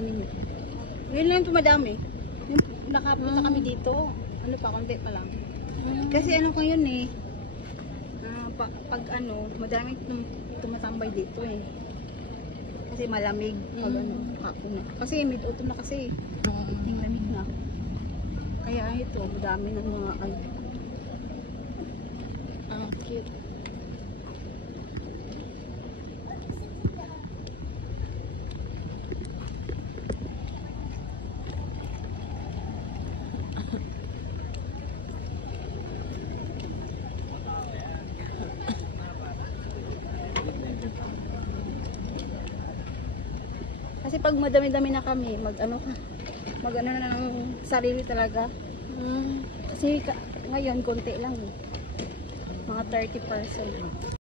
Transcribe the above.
ano mo. Ngayon lang ito madami. Yung nakapunta kami dito. Ano pa, konti pa lang. Kasi ano ko yun eh. Pag ano, madami tumatambay dito eh. Kasi malamig pag ano, hapon na. Kasi mid-autumn na kasi. Yung lamig na. Kaya ito, madami ng mga ano. Cute. Kasi pag madami-dami na kami, mag-ano na ng sarili talaga. Kasi ngayon, konti lang. Mga 30%.